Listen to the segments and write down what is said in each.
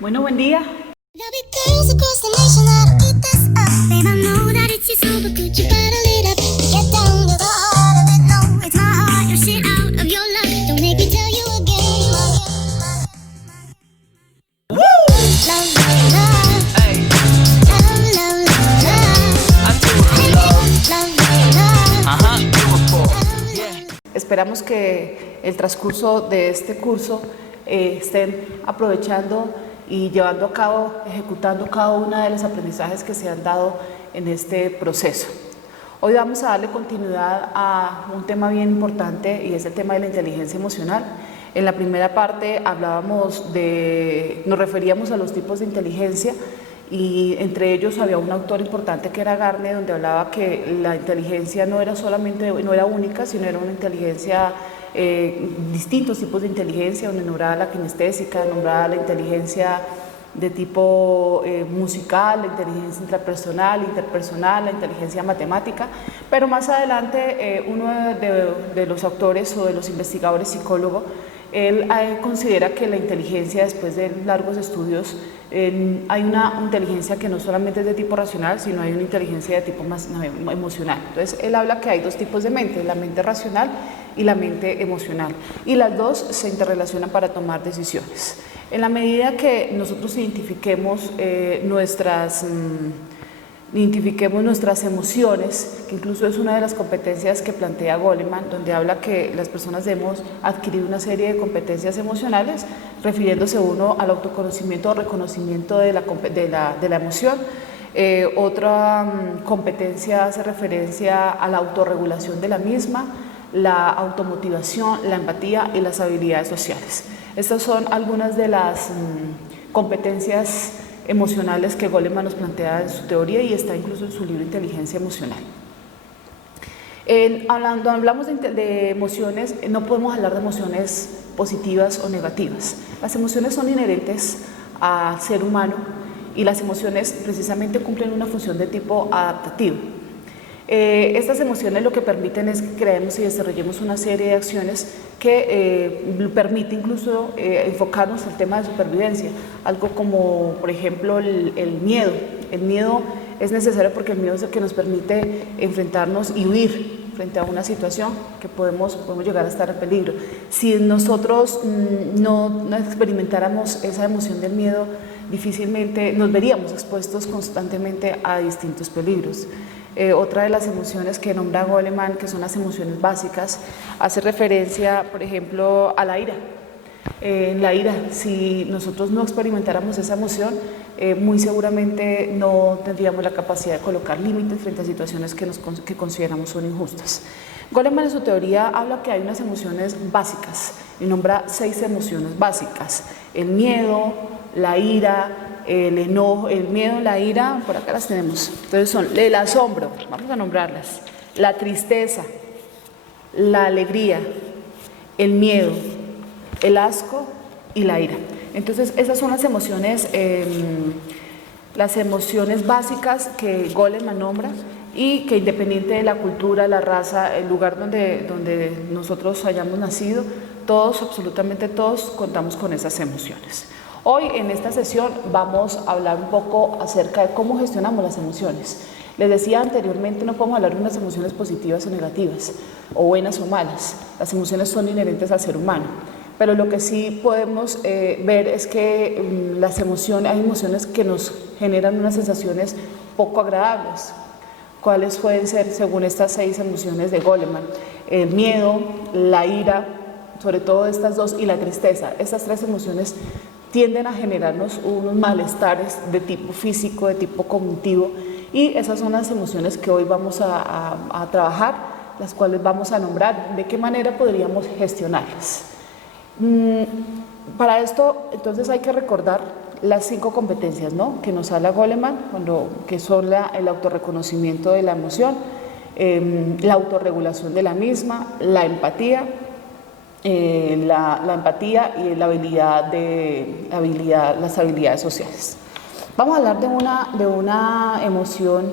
Bueno, buen día. Esperamos que el transcurso de este curso estén aprovechando y llevando a cabo, ejecutando cada uno de los aprendizajes que se han dado en este proceso. Hoy vamos a darle continuidad a un tema bien importante y es el tema de la inteligencia emocional. En la primera parte nos referíamos a los tipos de inteligencia y entre ellos había un autor importante que era Garner, donde hablaba que la inteligencia no era única, sino era una inteligencia, distintos tipos de inteligencia, donde nombraba la kinestésica, nombraba la inteligencia de tipo musical, la inteligencia intrapersonal, interpersonal, la inteligencia matemática, pero más adelante uno de los autores o de los investigadores psicólogos, él considera que la inteligencia, después de largos estudios, hay una inteligencia que no solamente es de tipo racional, sino hay una inteligencia de tipo más emocional. Entonces, él habla que hay dos tipos de mente, la mente racional y la mente emocional, y las dos se interrelacionan para tomar decisiones. En la medida que nosotros identifiquemos nuestras emociones, que incluso es una de las competencias que plantea Goleman, donde habla que las personas debemos adquirir una serie de competencias emocionales, refiriéndose uno al autoconocimiento o reconocimiento de la emoción. Otra competencia hace referencia a la autorregulación de la misma, la automotivación, la empatía y las habilidades sociales. Estas son algunas de las competencias emocionales que Goleman nos plantea en su teoría y está incluso en su libro Inteligencia Emocional. Hablamos de emociones, no podemos hablar de emociones positivas o negativas. Las emociones son inherentes al ser humano y las emociones precisamente cumplen una función de tipo adaptativo. Estas emociones lo que permiten es que creemos y desarrollemos una serie de acciones que permite incluso enfocarnos al tema de supervivencia, algo como por ejemplo el miedo. El miedo es necesario porque el miedo es el que nos permite enfrentarnos y huir frente a una situación que podemos llegar a estar en peligro. Si nosotros no experimentáramos esa emoción del miedo, difícilmente nos veríamos expuestos constantemente a distintos peligros. Otra de las emociones que nombra Goleman, que son las emociones básicas, hace referencia, por ejemplo, a la ira. La ira, si nosotros no experimentáramos esa emoción, muy seguramente no tendríamos la capacidad de colocar límites frente a situaciones que consideramos son injustas. Goleman en su teoría habla que hay unas emociones básicas y nombra 6 emociones básicas: el miedo, la ira, el enojo, el miedo, la ira, por acá las tenemos. Entonces son el asombro, vamos a nombrarlas, la tristeza, la alegría, el miedo, el asco y la ira. Entonces esas son las emociones básicas que Goleman nombra y que independiente de la cultura, la raza, el lugar donde nosotros hayamos nacido, todos, absolutamente todos, contamos con esas emociones. Hoy en esta sesión vamos a hablar un poco acerca de cómo gestionamos las emociones. Les decía anteriormente, no podemos hablar de unas emociones positivas o negativas, o buenas o malas. Las emociones son inherentes al ser humano. Pero lo que sí podemos ver es que hay emociones que nos generan unas sensaciones poco agradables. ¿Cuáles pueden ser según estas 6 emociones de Goleman? El miedo, la ira, sobre todo estas dos, y la tristeza. Estas 3 emociones tienden a generarnos unos malestares de tipo físico, de tipo cognitivo, y esas son las emociones que hoy vamos a trabajar, las cuales vamos a nombrar, de qué manera podríamos gestionarlas. Para esto, entonces, hay que recordar las 5 competencias, ¿no?, que nos habla Goleman, que son el autorreconocimiento de la emoción, la autorregulación de la misma, la empatía, la empatía y las habilidades sociales. Vamos a hablar de una emoción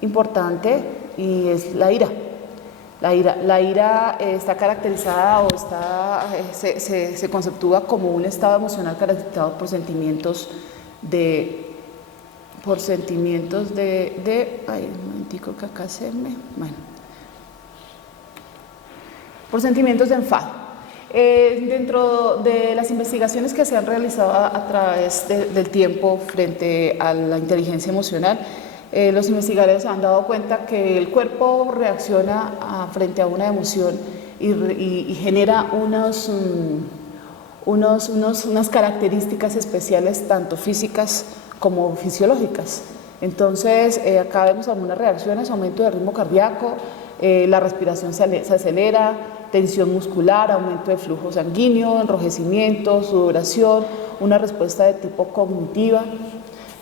importante y es la ira. La ira está caracterizada o se conceptúa como un estado emocional caracterizado por sentimientos ay, un momentico que acá por sentimientos de enfado. Dentro de las investigaciones que se han realizado a través del tiempo frente a la inteligencia emocional, los investigadores han dado cuenta que el cuerpo reacciona frente a una emoción y genera unas características especiales, tanto físicas como fisiológicas. Entonces, acá vemos algunas reacciones: aumento del ritmo cardíaco, la respiración se acelera, tensión muscular, aumento de flujo sanguíneo, enrojecimiento, sudoración, una respuesta de tipo cognitiva.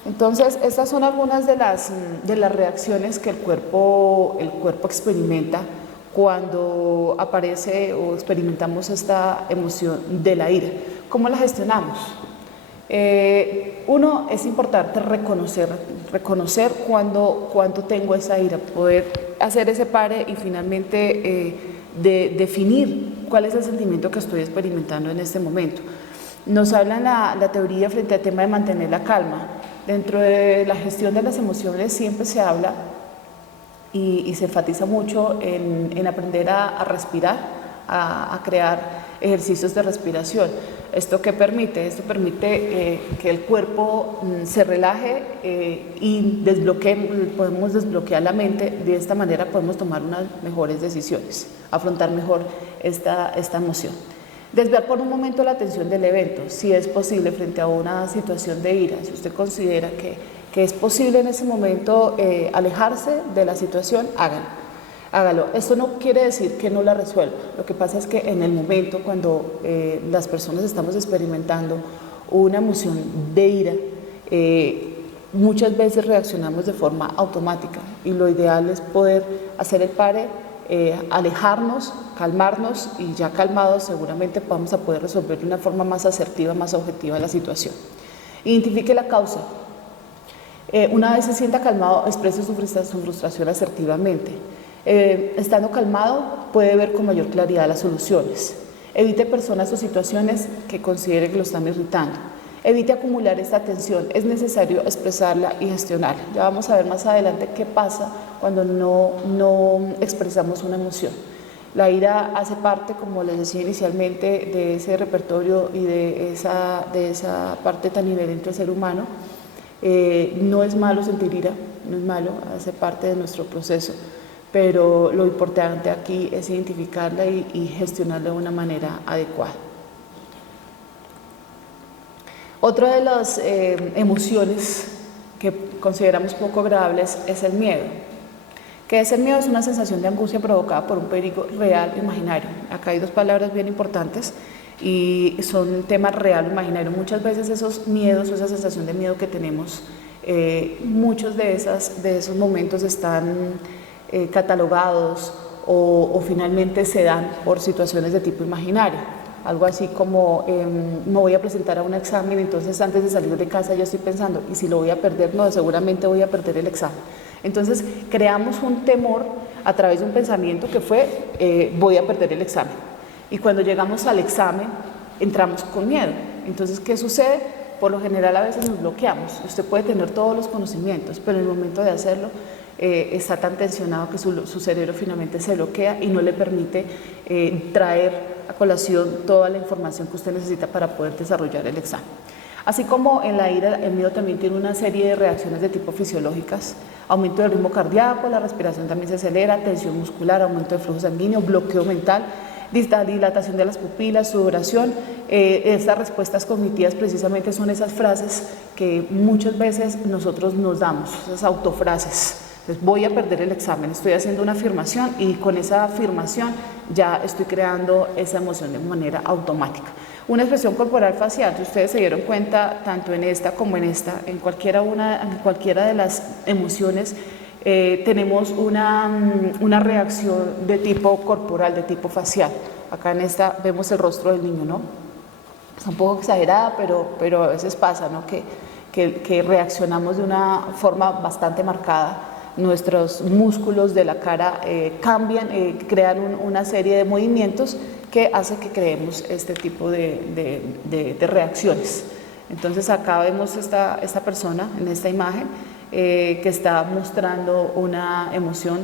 Entonces, estas son algunas de las reacciones que el cuerpo experimenta cuando aparece o experimentamos esta emoción de la ira. ¿Cómo la gestionamos? Uno, es importante reconocer cuando tengo esa ira, poder hacer ese pare y finalmente definir cuál es el sentimiento que estoy experimentando en este momento. Nos habla la teoría frente al tema de mantener la calma. Dentro de la gestión de las emociones siempre se habla y se enfatiza mucho en aprender a respirar, a crear ejercicios de respiración. ¿Esto qué permite? Esto permite que el cuerpo se relaje y podemos desbloquear la mente. De esta manera podemos tomar unas mejores decisiones, afrontar mejor esta emoción. Desviar por un momento la atención del evento, si es posible frente a una situación de ira. Si usted considera que es posible en ese momento alejarse de la situación, hágalo. Esto no quiere decir que no la resuelva. Lo que pasa es que en el momento, cuando las personas estamos experimentando una emoción de ira, muchas veces reaccionamos de forma automática, y lo ideal es poder hacer el pare, alejarnos, calmarnos, y ya calmados seguramente vamos a poder resolver de una forma más asertiva, más objetiva la situación. Identifique la causa. Una vez se sienta calmado, exprese su frustración asertivamente. Estando calmado, puede ver con mayor claridad las soluciones. Evite personas o situaciones que considere que lo están irritando. Evite acumular esta tensión. Es necesario expresarla y gestionarla. Ya vamos a ver más adelante qué pasa cuando no expresamos una emoción. La ira hace parte, como les decía inicialmente, de ese repertorio y de esa parte tan inherente al ser humano. No es malo sentir ira, no es malo, hace parte de nuestro proceso, pero lo importante aquí es identificarla y gestionarla de una manera adecuada. Otra de las emociones que consideramos poco agradables es el miedo. ¿Qué es el miedo? Es una sensación de angustia provocada por un peligro real o imaginario. Acá hay dos palabras bien importantes y son temas real o imaginario. Muchas veces esos miedos o esa sensación de miedo que tenemos, muchos de esos momentos están catalogados o finalmente se dan por situaciones de tipo imaginario. Algo así como me voy a presentar a un examen, entonces antes de salir de casa yo estoy pensando, ¿y si lo voy a perder? No, seguramente voy a perder el examen. Entonces creamos un temor a través de un pensamiento que fue voy a perder el examen. Y cuando llegamos al examen entramos con miedo. Entonces, ¿qué sucede? Por lo general a veces nos bloqueamos. Usted puede tener todos los conocimientos, pero en el momento de hacerlo está tan tensionado que su cerebro finalmente se bloquea y no le permite traer a colación toda la información que usted necesita para poder desarrollar el examen. Así como en la ira, el miedo también tiene una serie de reacciones de tipo fisiológicas: aumento del ritmo cardíaco, la respiración también se acelera, tensión muscular, aumento de flujo sanguíneo, bloqueo mental, dilatación de las pupilas, sudoración. Estas respuestas cognitivas precisamente son esas frases que muchas veces nosotros nos damos, esas autofrases. Entonces, voy a perder el examen, estoy haciendo una afirmación y con esa afirmación ya estoy creando esa emoción de manera automática. Una expresión corporal facial, si ustedes se dieron cuenta, tanto en esta como en esta, en cualquiera de las emociones, tenemos una reacción de tipo corporal, de tipo facial. Acá en esta vemos el rostro del niño, ¿no? Está un poco exagerada, pero a veces pasa, ¿no? Que reaccionamos de una forma bastante marcada. nuestros músculos de la cara cambian, crean una serie de movimientos que hace que creemos este tipo de reacciones. Entonces acá vemos esta persona en esta imagen que está mostrando una emoción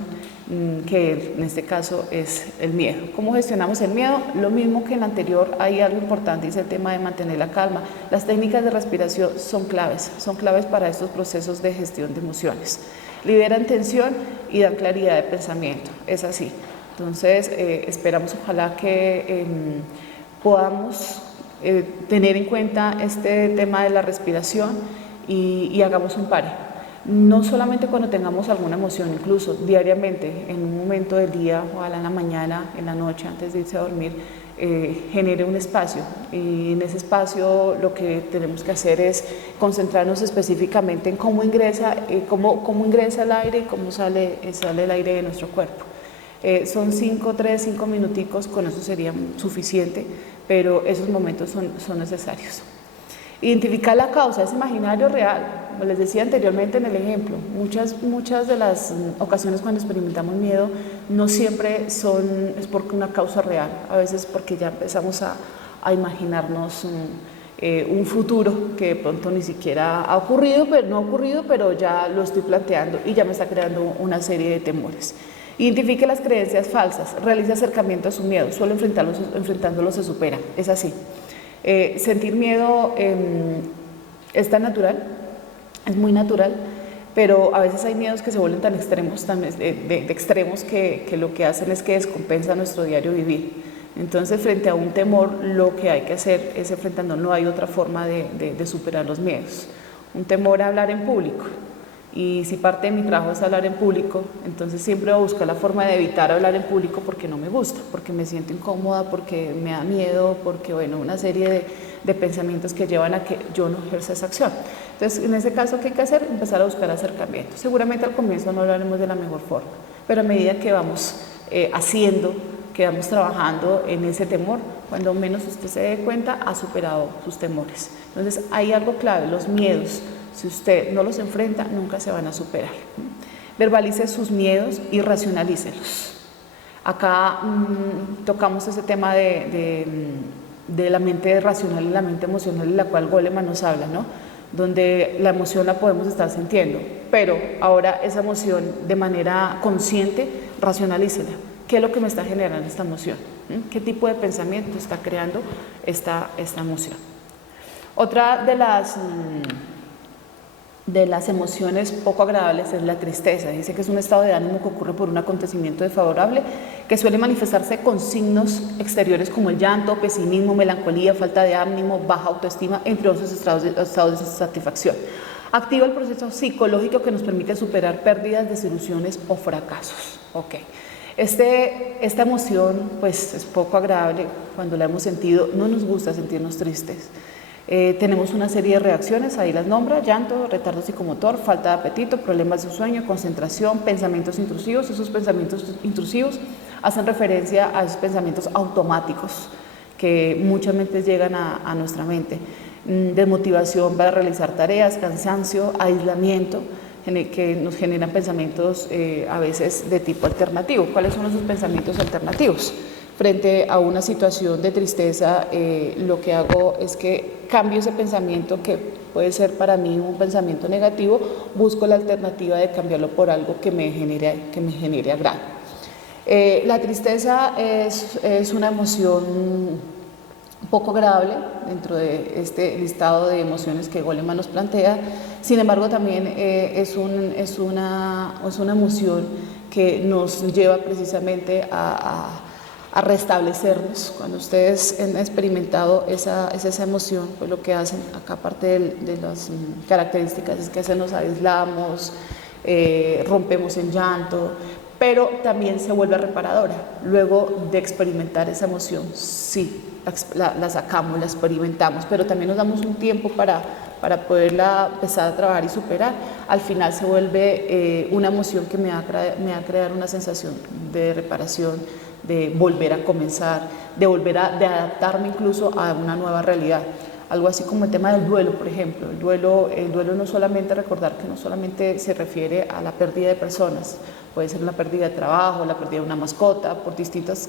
que en este caso es el miedo. ¿Cómo gestionamos el miedo? Lo mismo que en la anterior, hay algo importante, es el tema de mantener la calma. Las técnicas de respiración son claves para estos procesos de gestión de emociones. Liberan tensión y dan claridad de pensamiento, es así. Entonces esperamos ojalá que podamos tener en cuenta este tema de la respiración y hagamos un pare. No solamente cuando tengamos alguna emoción, incluso diariamente, en un momento del día, ojalá en la mañana, en la noche, antes de irse a dormir, genere un espacio. Y en ese espacio lo que tenemos que hacer es concentrarnos específicamente en cómo ingresa el aire y cómo sale el aire de nuestro cuerpo. Son 5 minuticos, con eso sería suficiente, pero esos momentos son necesarios. Identificar la causa, es imaginario real, como les decía anteriormente en el ejemplo, muchas de las ocasiones cuando experimentamos miedo no siempre es por una causa real, a veces porque ya empezamos a imaginarnos un futuro que de pronto ni siquiera ha ocurrido, pero no ha ocurrido, pero ya lo estoy planteando y ya me está creando una serie de temores. Identifique las creencias falsas, realice acercamiento a su miedo, solo enfrentándolo se supera, es así. Sentir miedo es tan natural, es muy natural, pero a veces hay miedos que se vuelven tan extremos, de extremos que lo que hacen es que descompensa nuestro diario vivir. Entonces, frente a un temor, lo que hay que hacer es enfrentarlo, no hay otra forma de superar los miedos. Un temor a hablar en público. Y si parte de mi trabajo es hablar en público, entonces siempre voy a buscar la forma de evitar hablar en público porque no me gusta, porque me siento incómoda, porque me da miedo, porque bueno, una serie de pensamientos que llevan a que yo no ejerza esa acción. Entonces, en ese caso, ¿qué hay que hacer? Empezar a buscar acercamientos. Seguramente al comienzo no lo haremos de la mejor forma, pero a medida que vamos haciendo, que vamos trabajando en ese temor, cuando menos usted se dé cuenta, ha superado sus temores. Entonces, hay algo clave, los miedos. Si usted no los enfrenta, nunca se van a superar. Verbalice sus miedos y racionalícelos. Acá tocamos ese tema de la mente racional y la mente emocional, de la cual Goleman nos habla, ¿no? Donde la emoción la podemos estar sintiendo, pero ahora esa emoción de manera consciente, racionalícela. ¿Qué es lo que me está generando esta emoción? ¿Qué tipo de pensamiento está creando esta emoción? Otra de las emociones poco agradables es la tristeza. Dice que es un estado de ánimo que ocurre por un acontecimiento desfavorable que suele manifestarse con signos exteriores como el llanto, pesimismo, melancolía, falta de ánimo, baja autoestima, entre otros estados de satisfacción. Activa el proceso psicológico que nos permite superar pérdidas, desilusiones o fracasos. Okay. Esta emoción pues es poco agradable cuando la hemos sentido, no nos gusta sentirnos tristes. Tenemos una serie de reacciones, ahí las nombra: llanto, retardo psicomotor, falta de apetito, problemas de sueño, concentración, pensamientos intrusivos. Esos pensamientos intrusivos hacen referencia a esos pensamientos automáticos que muchas veces llegan a nuestra mente. Desmotivación para realizar tareas, cansancio, aislamiento, que nos generan pensamientos a veces de tipo alternativo. ¿Cuáles son esos pensamientos alternativos? Frente a una situación de tristeza, lo que hago es que cambio ese pensamiento que puede ser para mí un pensamiento negativo, busco la alternativa de cambiarlo por algo que me genere agrado. La tristeza es una emoción poco agradable dentro de este listado de emociones que Goleman nos plantea. Sin embargo, también es una emoción que nos lleva precisamente a restablecernos. Cuando ustedes han experimentado esa emoción, pues lo que hacen acá, aparte de las características, es que nos aislamos, rompemos en llanto, pero también se vuelve reparadora. Luego de experimentar esa emoción, sí, la sacamos, la experimentamos, pero también nos damos un tiempo para poderla empezar a trabajar y superar. Al final se vuelve una emoción que me va a crear una sensación de reparación, de volver a comenzar, de adaptarme incluso a una nueva realidad. Algo así como el tema del duelo, por ejemplo. El duelo no solamente, recordar que no solamente se refiere a la pérdida de personas, puede ser una pérdida de trabajo, la pérdida de una mascota, por distintas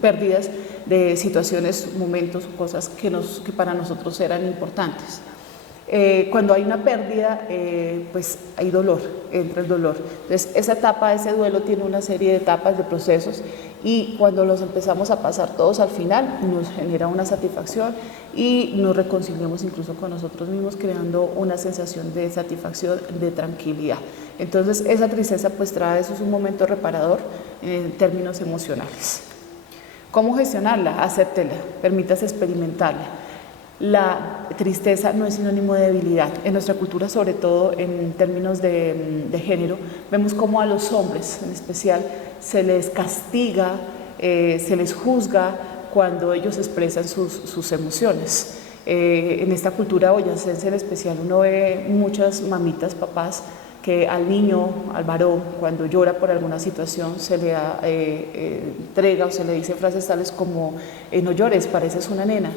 pérdidas de situaciones, momentos, cosas que para nosotros eran importantes. Cuando hay una pérdida, pues hay dolor, entra el dolor. Entonces, esa etapa, ese duelo tiene una serie de etapas, de procesos, y cuando los empezamos a pasar todos al final, nos genera una satisfacción y nos reconciliamos incluso con nosotros mismos, creando una sensación de satisfacción, de tranquilidad. Entonces, esa tristeza pues trae, eso es un momento reparador en términos emocionales. ¿Cómo gestionarla? Acéptela, permítase experimentarla. La tristeza no es sinónimo de debilidad. En nuestra cultura, sobre todo en términos de género, vemos cómo a los hombres en especial se les castiga, se les juzga cuando ellos expresan sus emociones. En esta cultura boyacense en especial uno ve muchas mamitas, papás, que al niño, al varón, cuando llora por alguna situación, se le entrega o se le dice frases tales como no llores, pareces una nena.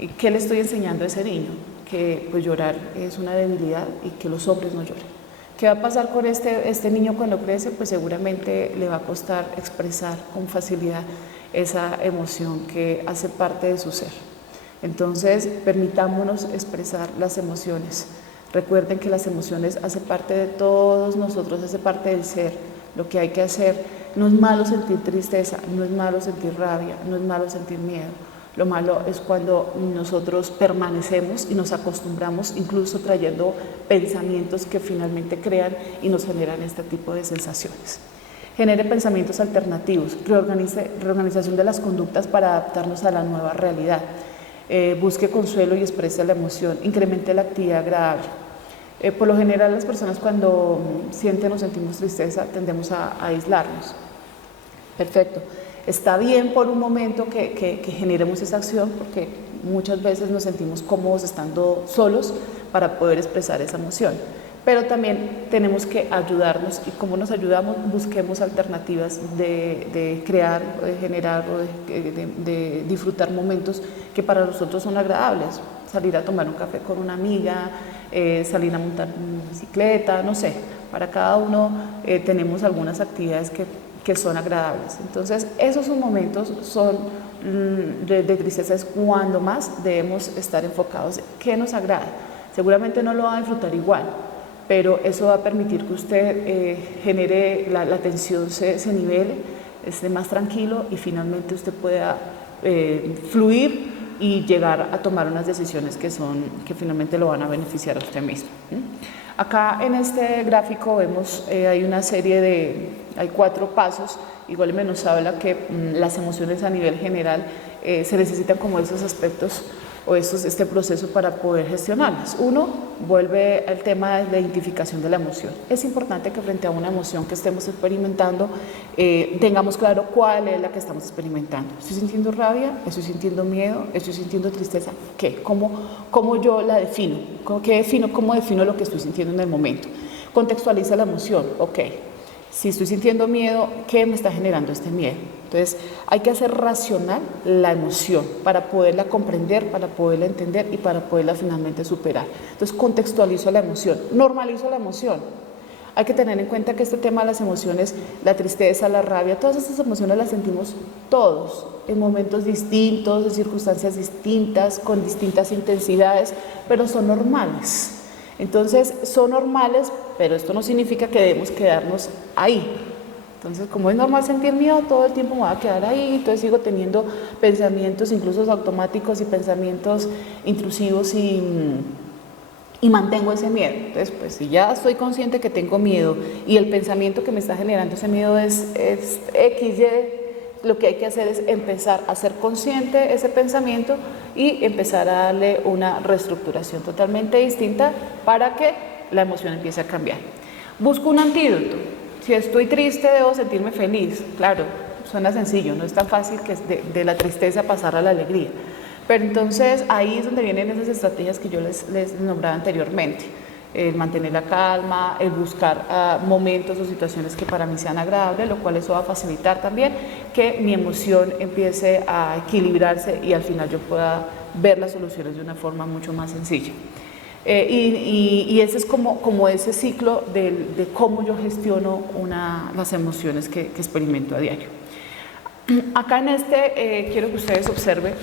¿Y qué le estoy enseñando a ese niño? Que pues llorar es una debilidad y que los hombres no lloran. ¿Qué va a pasar con este niño cuando crece? Pues seguramente le va a costar expresar con facilidad esa emoción que hace parte de su ser. Entonces, permitámonos expresar las emociones. Recuerden que las emociones hacen parte de todos nosotros, hace parte del ser. Lo que hay que hacer, no es malo sentir tristeza, no es malo sentir rabia, no es malo sentir miedo. Lo malo es cuando nosotros permanecemos y nos acostumbramos, incluso trayendo pensamientos que finalmente crean y nos generan este tipo de sensaciones. Genere pensamientos alternativos, reorganización de las conductas para adaptarnos a la nueva realidad. Busque consuelo y exprese la emoción, incremente la actividad agradable. Por lo general, las personas cuando sienten o sentimos tristeza tendemos a aislarnos. Perfecto. Está bien por un momento que generemos esa acción, porque muchas veces nos sentimos cómodos estando solos para poder expresar esa emoción. Pero también tenemos que ayudarnos, y como nos ayudamos, busquemos alternativas de crear, o de generar, o de disfrutar momentos que para nosotros son agradables. Salir a tomar un café con una amiga, salir a montar una bicicleta, no sé. Para cada uno tenemos algunas actividades que son agradables. Entonces, esos momentos son de tristeza, es cuando más debemos estar enfocados en qué nos agrada. Seguramente no lo va a disfrutar igual, pero eso va a permitir que usted genere la atención, se nivele, esté más tranquilo y finalmente usted pueda fluir y llegar a tomar unas decisiones que finalmente lo van a beneficiar a usted mismo. Acá en este gráfico vemos, hay una serie hay 4 pasos, igual nos habla que las emociones a nivel general se necesitan como esos aspectos o este proceso para poder gestionarlas. Uno, vuelve al tema de la identificación de la emoción. Es importante que frente a una emoción que estemos experimentando, tengamos claro cuál es la que estamos experimentando. ¿Estoy sintiendo rabia? ¿Estoy sintiendo miedo? ¿Estoy sintiendo tristeza? ¿Qué? ¿Cómo yo la defino? ¿Cómo defino lo que estoy sintiendo en el momento? Contextualiza la emoción. Ok. Si estoy sintiendo miedo, ¿qué me está generando este miedo? Entonces, hay que hacer racional la emoción para poderla comprender, para poderla entender y para poderla finalmente superar. Entonces, contextualizo la emoción, normalizo la emoción. Hay que tener en cuenta que este tema de las emociones, la tristeza, la rabia, todas estas emociones las sentimos todos, en momentos distintos, en circunstancias distintas, con distintas intensidades, pero son normales. Entonces, son normales, pero esto no significa que debemos quedarnos ahí. Entonces, como es normal sentir miedo, todo el tiempo me voy a quedar ahí, entonces sigo teniendo pensamientos incluso automáticos y pensamientos intrusivos y mantengo ese miedo. Entonces, pues si ya estoy consciente que tengo miedo y el pensamiento que me está generando ese miedo es X, Y, lo que hay que hacer es empezar a ser consciente ese pensamiento y empezar a darle una reestructuración totalmente distinta para que la emoción empiece a cambiar. Busco un antídoto. Si estoy triste, debo sentirme feliz. Claro, suena sencillo, no es tan fácil que de la tristeza pasar a la alegría. Pero entonces ahí es donde vienen esas estrategias que yo les nombraba anteriormente. El mantener la calma, el buscar momentos o situaciones que para mí sean agradables, lo cual eso va a facilitar también que mi emoción empiece a equilibrarse y al final yo pueda ver las soluciones de una forma mucho más sencilla. Y ese es como ese ciclo de cómo yo gestiono las emociones que experimento a diario. Acá en quiero que ustedes observen,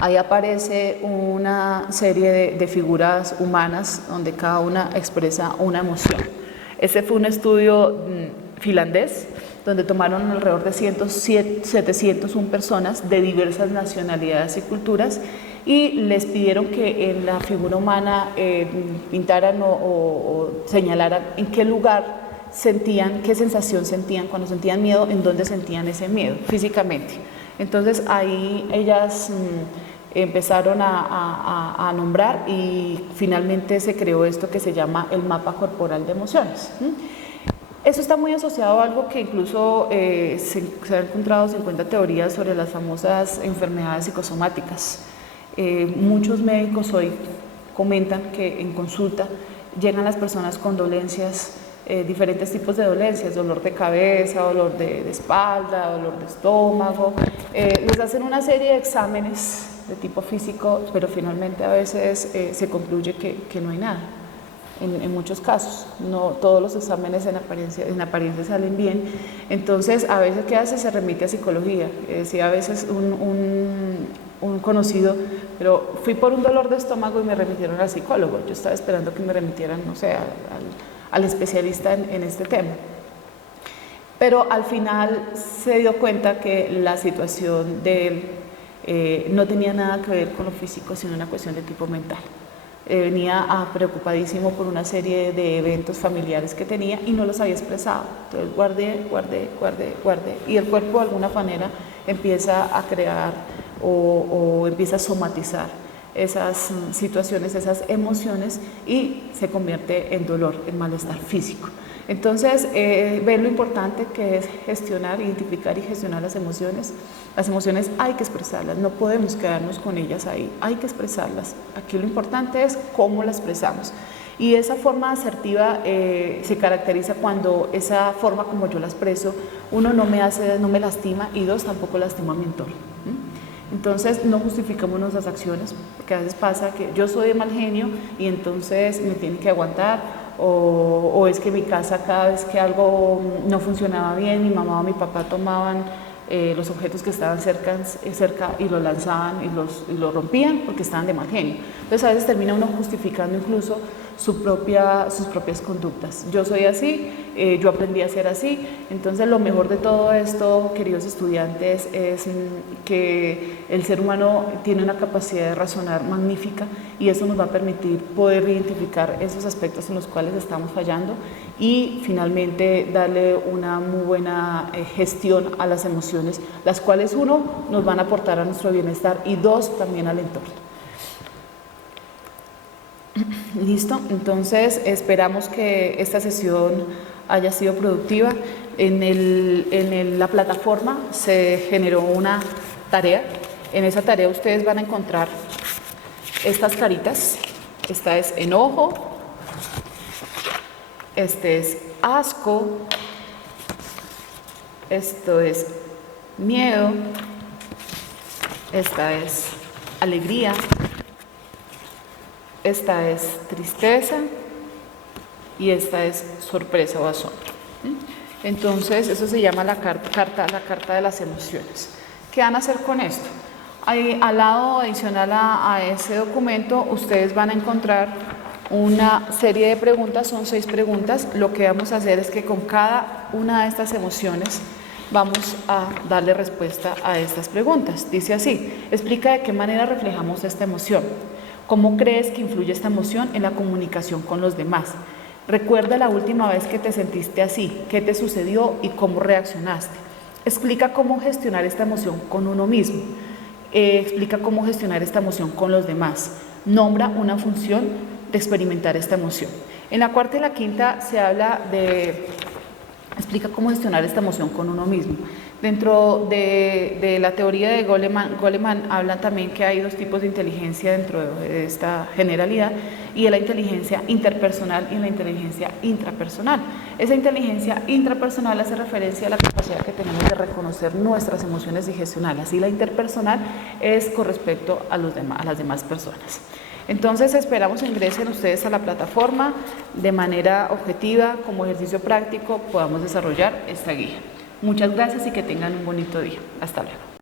ahí aparece una serie de figuras humanas donde cada una expresa una emoción. Ese fue un estudio finlandés donde tomaron alrededor de 701 personas de diversas nacionalidades y culturas y les pidieron que en la figura humana pintaran o señalaran en qué lugar sentían, qué sensación sentían cuando sentían miedo, en dónde sentían ese miedo físicamente. Entonces ahí ellas empezaron a nombrar y finalmente se creó esto que se llama el mapa corporal de emociones. Eso está muy asociado a algo que incluso se han encontrado 50 teorías sobre las famosas enfermedades psicosomáticas. Muchos médicos hoy comentan que en consulta llegan las personas con dolencias, diferentes tipos de dolencias, dolor de cabeza, dolor de espalda, dolor de estómago. Les hacen una serie de exámenes de tipo físico, pero finalmente a veces se concluye que no hay nada. En muchos casos, no todos los exámenes en apariencia salen bien. Entonces, a veces, ¿qué hace? Se remite a psicología. Decía a veces un conocido, pero fui por un dolor de estómago y me remitieron al psicólogo. Yo estaba esperando que me remitieran, no sé, al especialista en este tema. Pero al final se dio cuenta que la situación de él no tenía nada que ver con lo físico, sino una cuestión de tipo mental. Venía preocupadísimo por una serie de eventos familiares que tenía y no los había expresado. Entonces guardé y el cuerpo de alguna manera empieza a crear o empieza a somatizar esas situaciones, esas emociones y se convierte en dolor, en malestar físico. Entonces, ven lo importante que es gestionar, identificar y gestionar las emociones. Las emociones hay que expresarlas, no podemos quedarnos con ellas ahí, hay que expresarlas. Aquí lo importante es cómo las expresamos. Y esa forma asertiva se caracteriza cuando esa forma como yo la expreso, uno no me lastima y dos, tampoco lastima a mi entorno. Entonces no justificamos nuestras acciones, porque a veces pasa que yo soy de mal genio y entonces me tienen que aguantar, o es que en mi casa cada vez que algo no funcionaba bien, mi mamá o mi papá tomaban los objetos que estaban cerca y los lanzaban y los rompían porque estaban de mal genio. Entonces a veces termina uno justificando incluso sus propias conductas. Yo soy así, yo aprendí a ser así. Entonces lo mejor de todo esto, queridos estudiantes, es que el ser humano tiene una capacidad de razonar magnífica y eso nos va a permitir poder identificar esos aspectos en los cuales estamos fallando y finalmente darle una muy buena gestión a las emociones, las cuales uno, nos van a aportar a nuestro bienestar y dos, también al entorno. Listo, entonces esperamos que esta sesión haya sido productiva. En la plataforma se generó una tarea. En esa tarea ustedes van a encontrar estas caritas. Esta es enojo, este es asco, esto es miedo, esta es alegría, esta es tristeza y esta es sorpresa o asombro. Entonces, eso se llama la carta de las emociones. ¿Qué van a hacer con esto? Ahí, al lado adicional a ese documento, ustedes van a encontrar una serie de preguntas, son 6 preguntas. Lo que vamos a hacer es que con cada una de estas emociones vamos a darle respuesta a estas preguntas. Dice así: explica de qué manera reflejamos esta emoción. ¿Cómo crees que influye esta emoción en la comunicación con los demás? Recuerda la última vez que te sentiste así, qué te sucedió y cómo reaccionaste. Explica cómo gestionar esta emoción con uno mismo. Explica cómo gestionar esta emoción con los demás. Nombra una función de experimentar esta emoción. En la cuarta y la quinta se habla de explica cómo gestionar esta emoción con uno mismo. Dentro de la teoría de Goleman hablan también que hay dos tipos de inteligencia dentro de esta generalidad, y es la inteligencia interpersonal y la inteligencia intrapersonal. Esa inteligencia intrapersonal hace referencia a la capacidad que tenemos de reconocer nuestras emociones y gestionarlas, y la interpersonal es con respecto a las demás personas. Entonces esperamos que ingresen ustedes a la plataforma de manera objetiva, como ejercicio práctico podamos desarrollar esta guía. Muchas gracias y que tengan un bonito día. Hasta luego.